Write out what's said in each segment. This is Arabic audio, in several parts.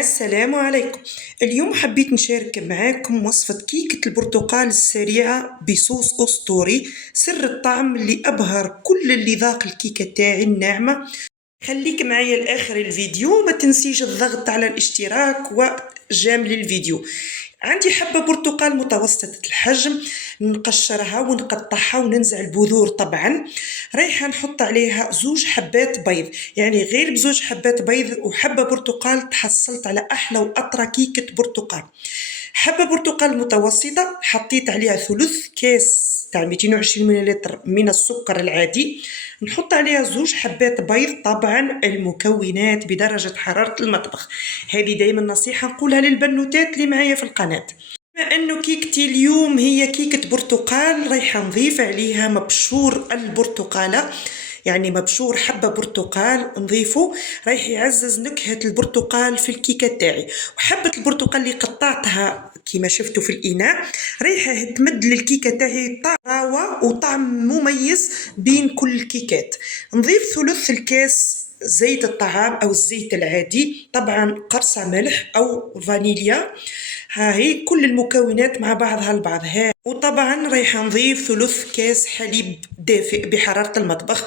السلام عليكم. اليوم حبيت نشارك معاكم وصفة كيكة البرتقال السريعة بصوص أسطوري، سر الطعم اللي أبهر كل اللي ذاق الكيكة تاعي الناعمة. خليك معايا لآخر الفيديو، ما تنسيش الضغط على الاشتراك وجام للفيديو. عندي حبة برتقال متوسطة الحجم، نقشرها ونقطعها وننزع البذور طبعا. رايحة نحط عليها زوج حبات بيض، يعني غير بزوج حبات بيض وحبة برتقال تحصلت على أحلى وأطرى كيكة برتقال. حبة برتقال متوسطة حطيت عليها ثلث كاس تاع 220 مليلتر من السكر العادي. نحط عليها زوج حبات بيض، طبعا المكونات بدرجة حرارة المطبخ. هذه دايما نصيحة نقولها للبنوتات اللي معايا في القناة. بما انه كيكتي اليوم هي كيكة برتقال، رايحة نضيف عليها مبشور البرتقالة، يعني مبشور حبة برتقال نضيفه، رايح يعزز نكهة البرتقال في الكيكة تاعي. وحبة البرتقال اللي قطعتها كما شفتوا في الإناء رايحة تمد للكيكة تاعي طراوة وطعم مميز بين كل الكيكات. نضيف ثلث الكاس زيت الطعام أو الزيت العادي، طبعا قرصة ملح أو فانيليا. ها هي كل المكونات مع بعضها البعض. وطبعا رايحة نضيف ثلث كاس حليب دافئ بحرارة المطبخ.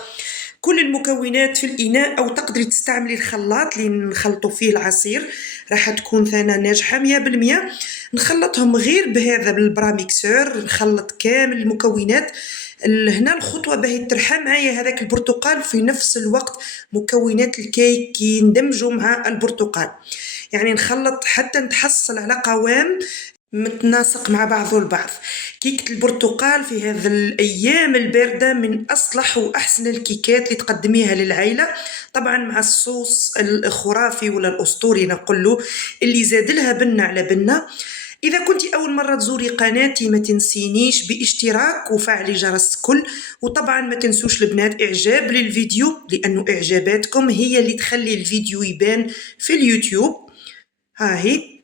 كل المكونات في الإناء، أو تقدري تستعملي الخلاط اللي نخلطوا فيه العصير، راح تكون ثانة ناجحة 100%. نخلطهم غير بهذا بالبراميكسور، نخلط كامل المكونات. هنا الخطوة باهي ترحى معايا هذاك البرتقال، في نفس الوقت مكونات الكيك يندمجوا مع البرتقال، يعني نخلط حتى نتحصل على قوام متناسق مع بعضه البعض. كيكة البرتقال في هذه الأيام الباردة من أصلح وأحسن الكيكات اللي تقدميها للعائلة، طبعا مع الصوص الخرافي ولا الأسطوري نقوله، اللي زاد لها بنة على بنة. إذا كنت أول مرة تزوري قناتي ما تنسينيش باشتراك وفعلي جرس الكل. وطبعا ما تنسوش البنات إعجاب للفيديو، لأنه إعجاباتكم هي اللي تخلي الفيديو يبان في اليوتيوب. ها هي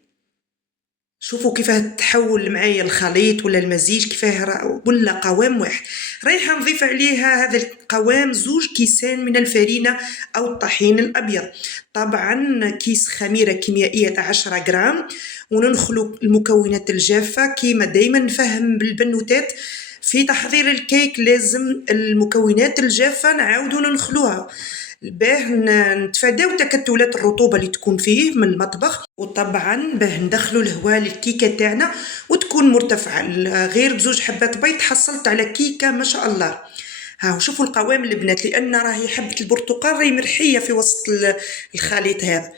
شوفوا كيفاه تحول معايا الخليط ولا المزيج، كيفاه ولا قوام واحد. رايحة نضيف عليها هذا القوام زوج كيسان من الفرينة أو الطحين الأبيض، طبعا كيس خميرة كيميائية 10 جرام. وننخلو المكونات الجافة كيما دايما نفهم بالبنوتات، في تحضير الكيك لازم المكونات الجافة نعاودو ننخلوها باه نتفاداو تكتلات الرطوبة اللي تكون فيه من المطبخ، وطبعا باه ندخلو الهواء للكيكة تاعنا وتكون مرتفعة. غير بزوج حبات بيض حصلت على كيكة ما شاء الله. ها شوفوا القوام البنات، لأن راهي حبة البرتقال راهي مرحية في وسط الخليط هذا،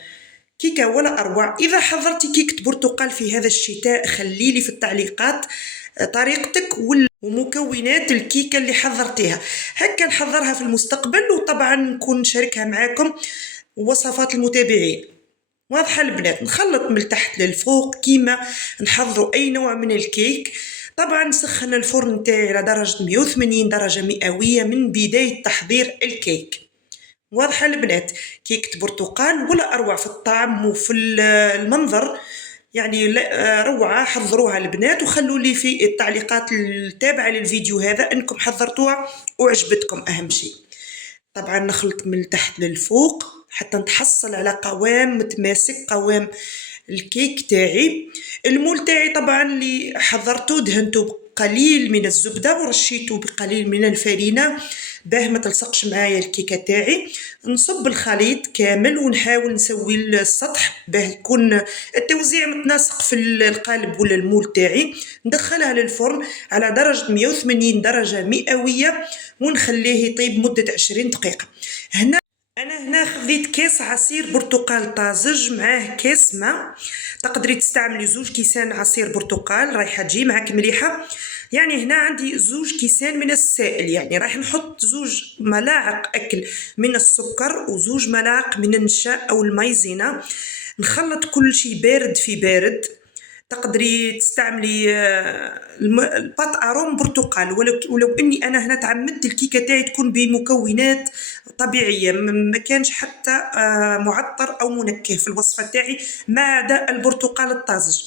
كيكة ولا أروع. إذا حضرتي كيكة برتقال في هذا الشتاء خليلي في التعليقات طريقتك ومكونات الكيكة اللي حضرتيها، هكا نحضرها في المستقبل، وطبعا نكون نشاركها معاكم وصفات المتابعين. واضحة البنات؟ نخلط من التحت للفوق كيما نحضروا أي نوع من الكيك. طبعا نسخن الفرن تاعي على درجة 180 درجة مئوية من بداية تحضير الكيك. واضحة البنات؟ كيكة برتقال ولا أروع في الطعم وفي المنظر، يعني روعة. حضروها البنات وخلوا لي في التعليقات التابعة للفيديو هذا أنكم حضرتوها وعجبتكم أهم شيء. طبعا نخلط من تحت للفوق حتى نتحصل على قوام متماسك، قوام الكيك تاعي. المول تاعي طبعا اللي حضرته دهنته بقليل من الزبدة ورشيته بقليل من الفرينة باه ما تلصقش معايا الكيكة تاعي. نصب الخليط كامل ونحاول نسوي السطح باه يكون التوزيع متناسق في القالب ولا المول تاعي. ندخلها للفرن على درجة 180 درجة مئوية ونخليه يطيب مدة 20 دقيقة. أنا هنا خذيت كاس عصير برتقال طازج معاه كاس ماء، تقدري تستعملي زوج كيسان عصير برتقال رايحة تجي معاك مليحة. يعني هنا عندي زوج كيسان من السائل، يعني راح نحط زوج ملاعق أكل من السكر وزوج ملاعق من النشا أو المايزينا. نخلط كل شي بارد في بارد. تقدري تستعملي الباط اروم برتقال، ولو اني انا هنا تعمدت الكيكه تاعي تكون بمكونات طبيعيه، ما كانش حتى معطر او منكه في الوصفه تاعي ما عدا البرتقال الطازج.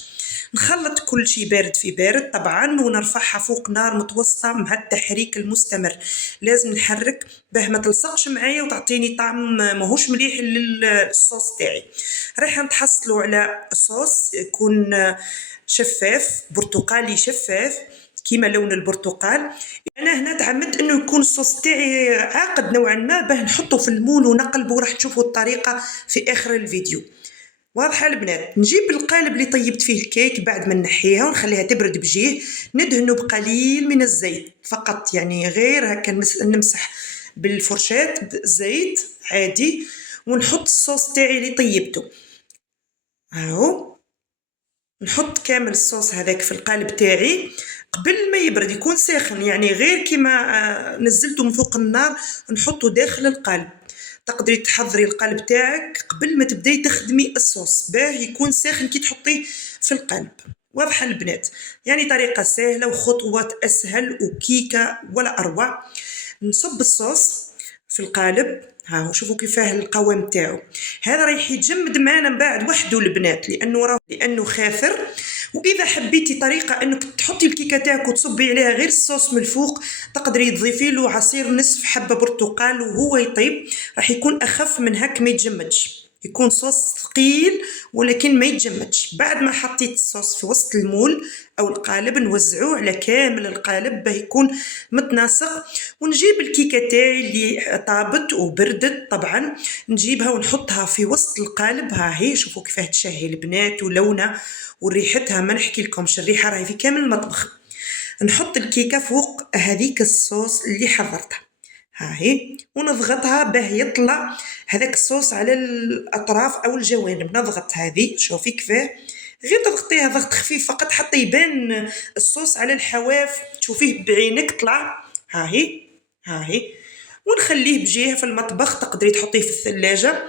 نخلط كل شيء بارد في بارد طبعا، ونرفعها فوق نار متوسطه مع التحريك المستمر. لازم نحرك باه ما تلصقش معايا وتعطيني طعم ماهوش مليح للصوص تاعي. راح نتحصلوا على صوص يكون شفاف، برتقالي شفاف كيما لون البرتقال. انا هنا تعمدت انه يكون الصوص تاعي عاقد نوعا ما باه نحطه في المول ونقلبه، راح تشوفوا الطريقه في اخر الفيديو. واضحه البنات؟ نجيب القالب اللي طيبت فيه الكيك بعد ما نحيها ونخليها تبرد بجيه، ندهنه بقليل من الزيت فقط، يعني غير هكا نمسح بالفرشاة زيت عادي، ونحط الصوص تاعي اللي طيبته. هاو نحط كامل الصوص هذاك في القالب تاعي قبل ما يبرد، يكون ساخن، يعني غير كيما نزلته من فوق النار نحطه داخل القالب. تقدري تحضري القالب تاعك قبل ما تبداي تخدمي الصوص باه يكون ساخن كي تحطيه في القالب. واضحه البنات؟ يعني طريقه سهله وخطوات اسهل وكيكه ولا اروع. نصب الصوص في القالب، ها هو شوفوا كيفاه القوام تاعو. هذا رايح يتجمد معانا من بعد وحده البنات، لانه خاثر. واذا حبيتي طريقه انك تحطي الكيكه تاعك وتصبي عليها غير الصوص من الفوق، تقدري تضيفي له عصير نصف حبه برتقال وهو يطيب، راح يكون اخف من هك ما يتجمدش، يكون صوص ثقيل ولكن ما يتجمدش. بعد ما حطيت الصوص في وسط المول او القالب نوزعوه على كامل القالب باه يكون متناسق. ونجيب الكيكه تاعي اللي طابت وبردت طبعا، نجيبها ونحطها في وسط القالب. ها هي شوفوا كيفاه تشهي البنات ولونها وريحتها ما نحكي لكمش، الريحه راهي في كامل المطبخ. نحط الكيكه فوق هذيك الصوص اللي حضرتها، ها هي، ونضغطها باه يطلع هذاك الصوص على الاطراف او الجوانب. نضغط هذه، شوفي كيفاه، غير تضغطيها ضغط خفيف فقط حتى يبان الصوص على الحواف، تشوفيه بعينك طلع. ها هي، ها هي، ونخليه بجهه في المطبخ. تقدري تحطيه في الثلاجه،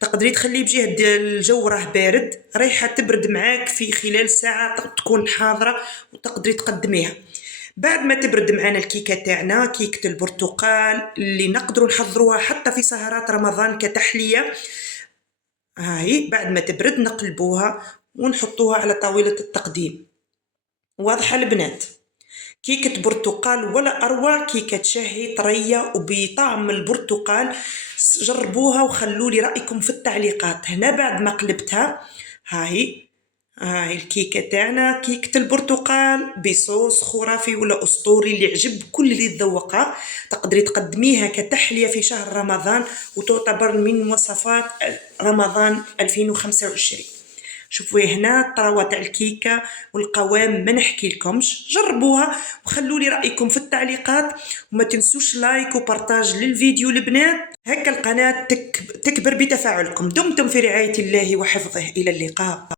تقدري تخليه بجهه الجو راه بارد، رايحه تبرد معاك في خلال ساعه تكون حاضره وتقدري تقدميها. بعد ما تبرد معنا الكيكه تاعنا، كيكه البرتقال اللي نقدروا نحضروها حتى في سهرات رمضان كتحليه، هاي بعد ما تبرد نقلبوها ونحطوها على طاولة التقديم. واضحة البنات؟ كيكة برتقال ولا أروع، كيكة تشهي طرية وبطعم البرتقال. جربوها وخلوا لي رأيكم في التعليقات. هنا بعد ما قلبتها، هاي الكيكة تاعنا، كيكة البرتقال بصوص خرافي ولا أسطوري اللي يعجب كل اللي تذوقها. تقدري تقدميها كتحلية في شهر رمضان وتعتبر من وصفات رمضان 2025. شوفوا هنا الطراوه تاع الكيكه والقوام ما نحكي لكمش. جربوها وخلوا لي رايكم في التعليقات، وما تنسوش لايك وبارطاج للفيديو البنات، هكا القناه تكبر بتفاعلكم. دمتم في رعايه الله وحفظه، الى اللقاء.